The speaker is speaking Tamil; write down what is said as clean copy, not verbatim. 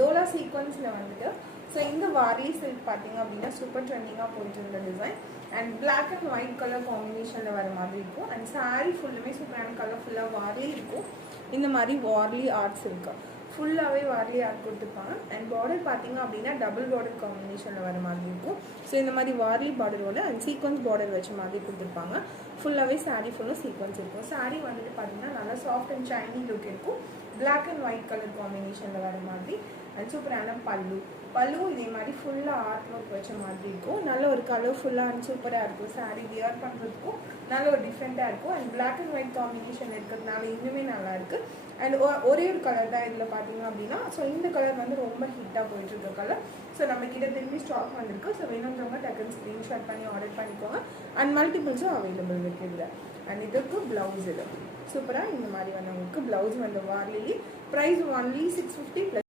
டோலா சீக்வன்ஸில் வந்துட்டு ஸோ இந்த வார்லி சில்க் பார்த்தீங்க அப்படின்னா சூப்பர் ட்ரெண்டிங்காக போயிட்டு இருந்த design and black and white colour காம்பினேஷனில் வர மாதிரி இருக்கும். அண்ட் சாரீ ஃபுல்லுமே சூப்பரான கலர்ஃபுல்லாக வார்லி இருக்கும். இந்த மாதிரி வார்லி ஆர்ட்ஸ் இருக்கு, ஃபுல்லாகவே வார்லி ஆர்ட் கொடுத்துருப்பாங்க. அண்ட் பார்டர் பார்த்தீங்க அப்படின்னா டபுள் பார்டர் காம்பினேஷனில் வர மாதிரி இருக்கும். ஸோ இந்த மாதிரி வார்லி பார்டரோட அண்ட் சீக்வன்ஸ் பார்டர் வச்ச மாதிரி கொடுத்துருப்பாங்க. ஃபுல்லாகவே சாரீ ஃபுல்லும் சீக்வன்ஸ் இருக்கும். சாரீ வந்துட்டு பார்த்தீங்கன்னா நல்லா சாஃப்ட் அண்ட் ஷைனி லுக் இருக்கும். பிளாக் அண்ட் ஒயிட் கலர் காம்பினேஷனில் வர மாதிரி அண்ட் சூப்பரான பல்லு இதே மாதிரி ஃபுல்லாக ஆர்ட் ஒர்க் வச்ச மாதிரி இருக்கும். நல்ல ஒரு கலர்ஃபுல்லாக அண்ட் சூப்பராக இருக்கும். சாரீ வியர் பண்ணுறதுக்கும் நல்ல ஒரு டிஃப்ரெண்ட்டாக இருக்கும். And black and white combination இருக்கிறதுனால இன்னுமே நல்லாயிருக்கு. அண்ட் ஒரே ஒரு கலர் தான் இதில் பார்த்தீங்க அப்படின்னா. ஸோ இந்த கலர் வந்து ரொம்ப ஹிட்டாக போயிட்டுருக்க கலர். ஸோ நம்ம கிட்ட திரும்பி ஸ்டாக் வந்திருக்கு. ஸோ வேணுன்றவங்க டக்குன்னு ஸ்க்ரீன்ஷாட் பண்ணி ஆர்டர் பண்ணிக்கோங்க. அண்ட் மல்டிபிள்ஸும் அவைலபிள் இருக்குது இதில். அண்ட் இதுக்கு ப்ளவுஸ் இது சூப்பராக இந்த மாதிரி வந்து உங்களுக்கு ப்ளவுஸ் வந்து வார்லி ப்ரைஸ் ஒன்லி 650 +